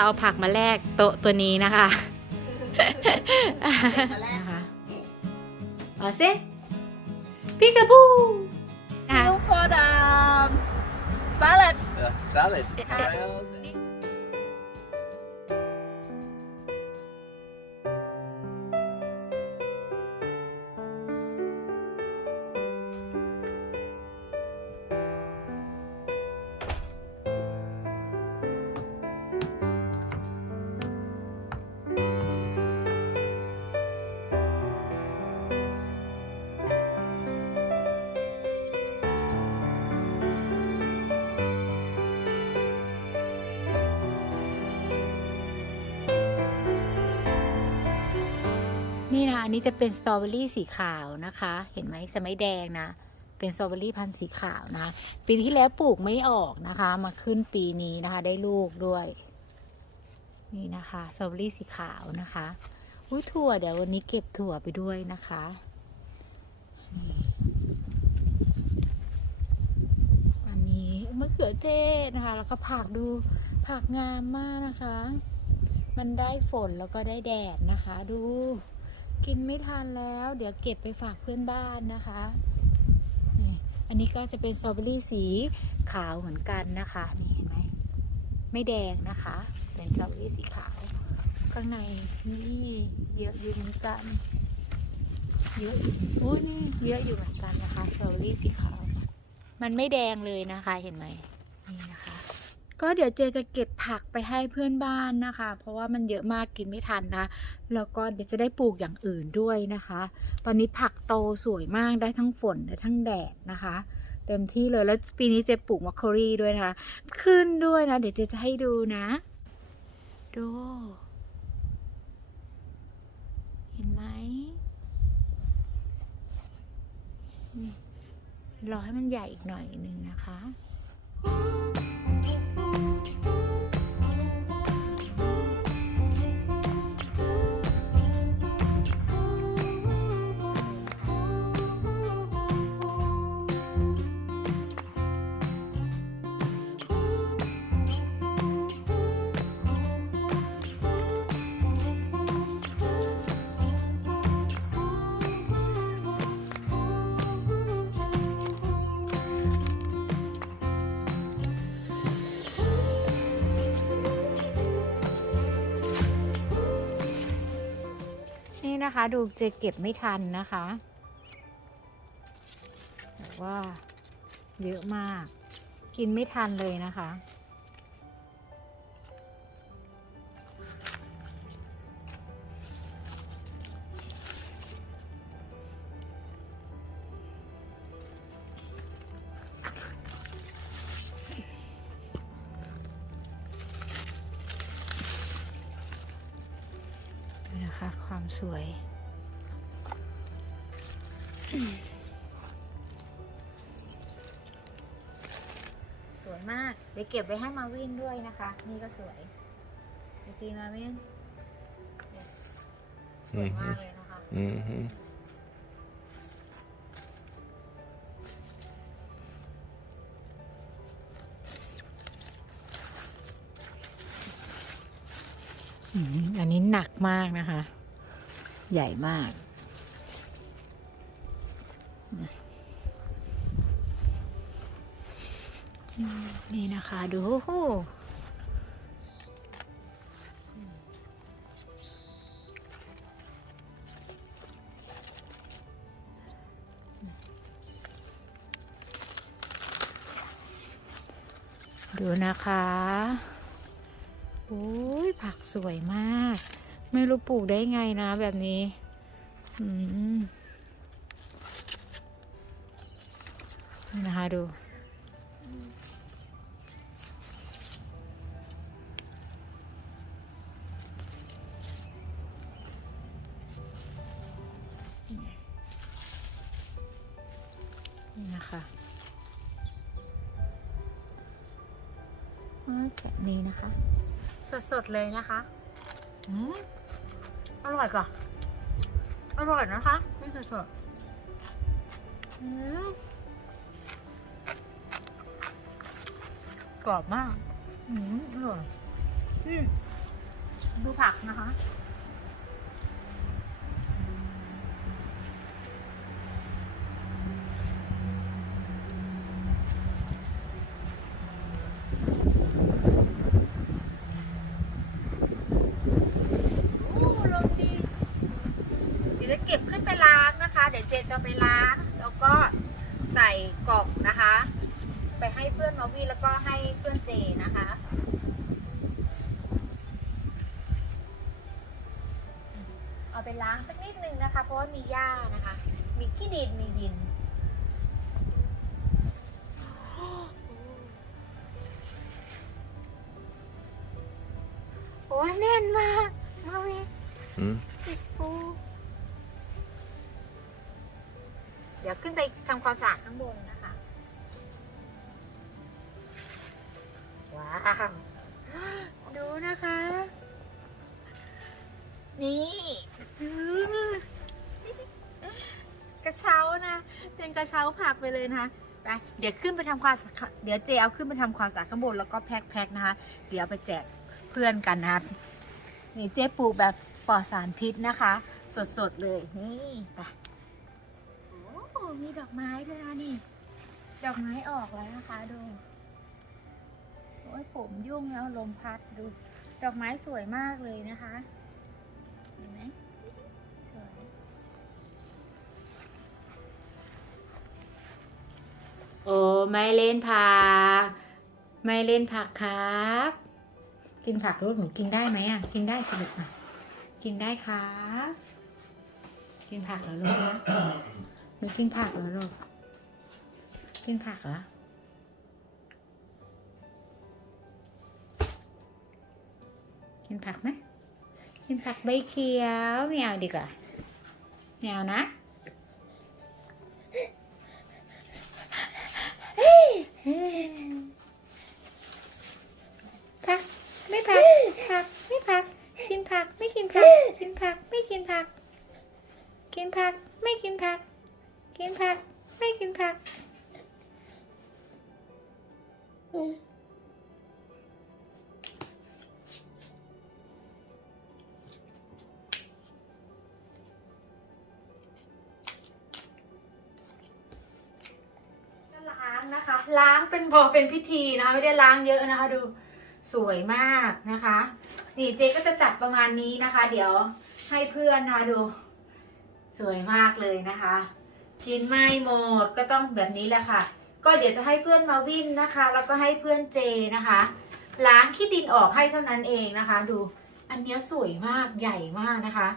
เราเอาผักมาแลกโต๊ะตัวนี้นะคะมาแลกนะคะเอาซิพิกาบูนะคะ Look for the salad The salad. อันนี้จะเป็นสตรอเบอรี่สีขาวนะคะ เห็นไหมจะไม่แดงนะ เป็นสตรอเบอรี่พันธุ์สีขาวนะ ปีที่แล้วปลูกไม่ออกนะคะ มาขึ้นปีนี้นะคะ ได้ลูกด้วย นี่นะคะสตรอเบอรี่สีขาวนะคะอุ้ยถั่วเดี๋ยววันนี้เก็บถั่วไปด้วยนะคะอันนี้มะเขือเทศนะคะ แล้วก็ผักดูผักงามมากนะคะ มันได้ฝนแล้วก็ได้แดดนะคะดู กินไม่ทันแล้ว เดี๋ยวเก็บไปฝากเพื่อนบ้านนะคะนี่อันนี้ก็จะเป็นสตรอเบอรี่สีขาวเหมือนกันนะคะนี่เห็นไหมไม่แดงนะคะ เป็นสตรอเบอรี่สีขาว ข้างในนี่เยอะอยู่เหมือนกันเยอะโอ้ยนี่เยอะอยู่เหมือนกันนะคะสตรอเบอรี่สีขาว มันไม่แดงเลยนะคะเห็นไหมนี่นะคะ ก็เดี๋ยวเจจะเก็บผักไปให้เพื่อนบ้านนะคะ เพราะว่ามันเยอะมากกินไม่ทันนะ แล้วก็เดี๋ยวจะได้ปลูกอย่างอื่นด้วยนะคะ ตอนนี้ผักโตสวยมากได้ทั้งฝนได้ทั้งแดดนะคะ เต็มที่เลยแล้วปีนี้เจปลูกมัคครีด้วยนะคะ ขึ้นด้วยนะ เดี๋ยวเจจะให้ดูนะ ดูเห็นไหมรอให้มันใหญ่อีกหน่อยหนึ่งนะคะ นี่ะคะ ดูเจเก็บไม่ทันนะคะแต่ว่าเยอะมาก กินไม่ทันเลยนะคะ คะความสวย สวยมาก เดี๋ยวเก็บไว้ให้มาวินด้วยนะคะ นี่ก็สวยดูสิมาวินเนี่ยสวยมากเลยนะคะ อันนี้หนักมากนะคะ ใหญ่มาก นี่นะคะ ดูดูนะคะ โอ้ยผักสวยมาก ไม่รู้ปลูกได้ไงนะแบบนี้อืมนี่นะคะดูนี่นะคะแกะนี้นะคะ สดๆเลยนะคะอืมอร่อยก่ะอร่อยนะคะนี่สดๆอืมกรอบมาก อืมอร่อยอืมดูผักนะคะ โอ้ลมดี เดี๋ยว จะเก็บขึ้นไปล้างนะคะ เดี๋ยวเจจะไปล้าง แล้วก็ใส่กล่องนะคะ ไปให้เพื่อนมาวีแล้วก็ให้เพื่อนเจนะคะเอาไปล้างสักนิดนึงนะคะ เพราะว่ามีหญ้านะคะ มีขี้ดินมีดิน เดี๋ยวขึ้นไปทำความสะอาดข้างบนนะคะ ว้าว ดูนะคะ นี่กระเช้านะ เป็นกระเช้าผักไปเลยนะคะไปเดี๋ยวขึ้นไปทำความสะอาดเดี๋ยวเจเอาขึ้นไปทำความสะอาดข้างบนแล้วก็แพ็คแพ็คนะคะ เดี๋ยวไปแจกเพื่อนกันนะคะนี่เจ๊ปลูกแบบปลอดสารพิษนะคะ สดๆเลยนี่ไป มีดอกไม้ด้วยนะนี่ ดอกไม้ออกแล้วนะคะดูโอ้ยผมยุ่งแล้วลมพัดดู ดอกไม้สวยมากเลยนะคะเห็นไหมสวยโอ้ไม่เล่นผัก ไม่เล่นผักครับ กินผักลูกหนูกินได้ไหมอะ กินได้สิลูกอะ กินได้ครับกินผักเหรอลูกนะ หนูกินผักเหรอลูกกินผักเหรอกินผักไหมกินผักใบเขียวไม่เอาดีกว่าไม่เอานะผักไม่ผักผักไม่ผักกินผักไม่กินผักกินผักไม่กินผักกินผักไม่กินผัก กินผัก ไม่กินผักล้างนะคะ ล้างเป็นพอเป็นพิธีนะคะไม่ได้ล้างเยอะนะคะ ดูสวยมากนะคะ นี่เจ๊ก็จะจัดประมาณนี้นะคะ เดี๋ยวให้เพื่อนนะคะดู สวยมากเลยนะคะ กินไม่หมดก็ต้องแบบนี้แหละค่ะ ก็เดี๋ยวจะให้เพื่อนมาวินนะคะ แล้วก็ให้เพื่อนเจนะคะ ล้างขี้ดินออกให้เท่านั้นเองนะคะ ดู อันนี้สวยมากใหญ่มากนะคะ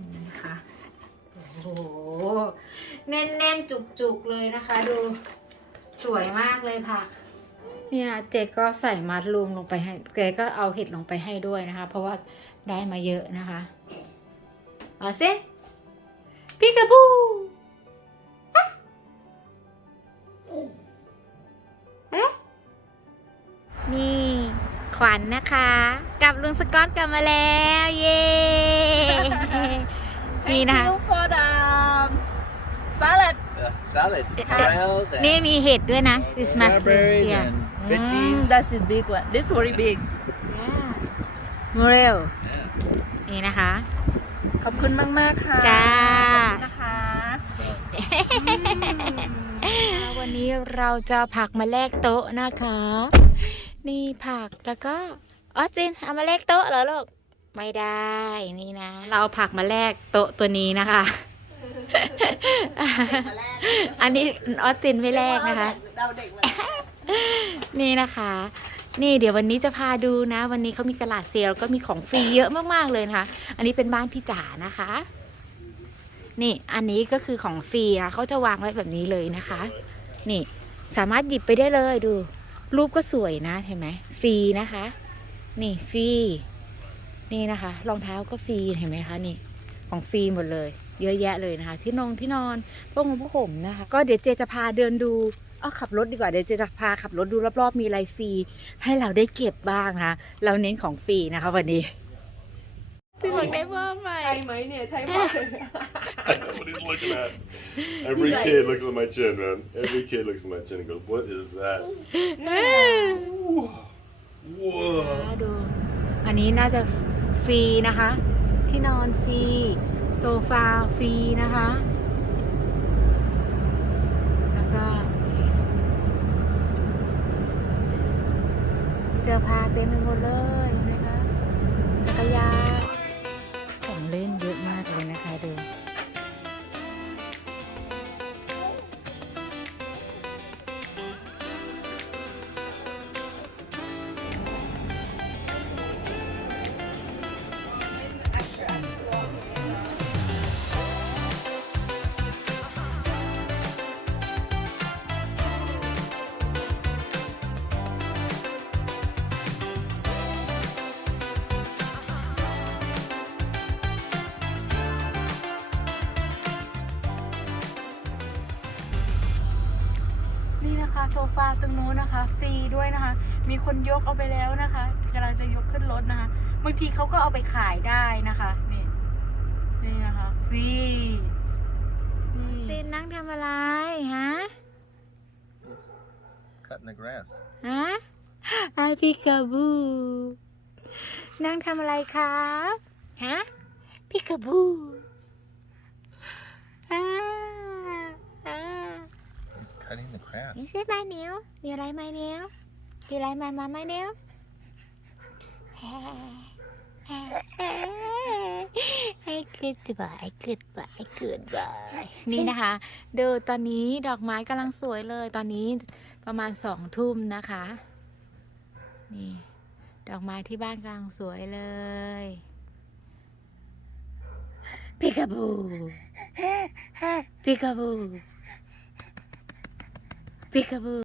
นนี้นะคะโอ้โหแน่นๆจุกๆเลยนะคะ ดูสวยมากเลยผักนี่นะเจก็ใส่มัดรวมลงไปให้เจก็เอาเห็ดลงไปให้ด้วยนะคะ เพราะว่าได้มาเยอะนะคะเอาสิ พิกาบูอะเอ๊ะนี่ขวัญนนะคะ กับลุงสกอตกลับมาแล้ว เย้ นี่ Thank นะคะ you for the salad Yeah, salad, It morels, and นี่มีเห็ดด้วยนะ this must be strawberries yeah and mm, veggies. that's a big one this very big yeah morel Yeah. นี่นะคะ ขอบคุณมากมากๆค่ะจ้าขอบคุณนะคะอืมวันนี้เราจะผักมาแลกโต๊ะนะคะ นี่ผักแล้วก็ออสตินเอามาแลกโต๊ะเหรอลูกไม่ได้นี่นะ เราเอาผักมาแลกโต๊ะตัวนี้นะคะอันนี้ออสตินไม่แลกนะคะเราเด็กเลยนี่นะคะ นี่เดี๋ยววันนี้จะพาดูนะ วันนี้เขามีกระลาดเซลก็มีของฟรีเยอะมากๆเลยนะคะ อันนี้เป็นบ้านพี่จ๋านะคะ นี่อันนี้ก็คือของฟรีนะเขาจะวางไว้แบบนี้เลยนะคะ นี่สามารถหยิบไปได้เลยดู รูปก็สวยนะเห็นไหมฟรีนะคะ นี่ฟรีนี่นะคะรองเท้าก็ฟรีเห็นไหมคะนี่ของฟรีหมดเลย เยอะแยะเลยนะคะ ที่นอนที่นอนพวกของพวกผมนะคะ ก็เดี๋ยวเจจะพาเดินดู เอาขับรถดีกว่าเดี๋ยวเจจะพาขับรถดูรอบๆมีอะไรฟรี ให้เราได้เก็บบ้างนะคะเราเน้นของฟรีนะคะวันนี้พี่บอกได้เพิ่มใหม่ใช่ไหมเนี่ยใช่ไหม I know what he's looking at. Every kid looks at my chin, man. Every kid looks at my chin and goes, "What is that?" Whoa. Whoa. ดู อันนี้น่าจะฟรีนะคะ ที่นอนฟรี โซฟาฟรีนะคะแล้วก็ เสื้อผ้าเต็มไปหมดเลยนะคะจักรยานของเล่นเยอะ นี่นะคะโซฟาตรงนู้นนะคะฟรีด้วยนะคะ มีคนยกเอาไปแล้วนะคะกำลังจะยกขึ้นรถนะคะบางทีเขาก็เอาไปขายได้นะคะนี่นี่นะคะฟรีเจนนั่งทำอะไรฮะ Cutting the grass. ฮะอาพิกาบู นั่งทำอะไรครับ ฮะพิกาบูอ่าอ่า He's cutting the grass. Is it my nail? You like my nail? You like my mama nail? Hey, goodbye, goodbye, goodbye. นี่นะคะ ดูตอนนี้ดอกไม้กำลังสวยเลย ตอนนี้ประมาณสองทุ่มนะคะ นี่ ดอกไม้ที่บ้านกำลังสวยเลยพิกาบูพิกาบู Peekaboo.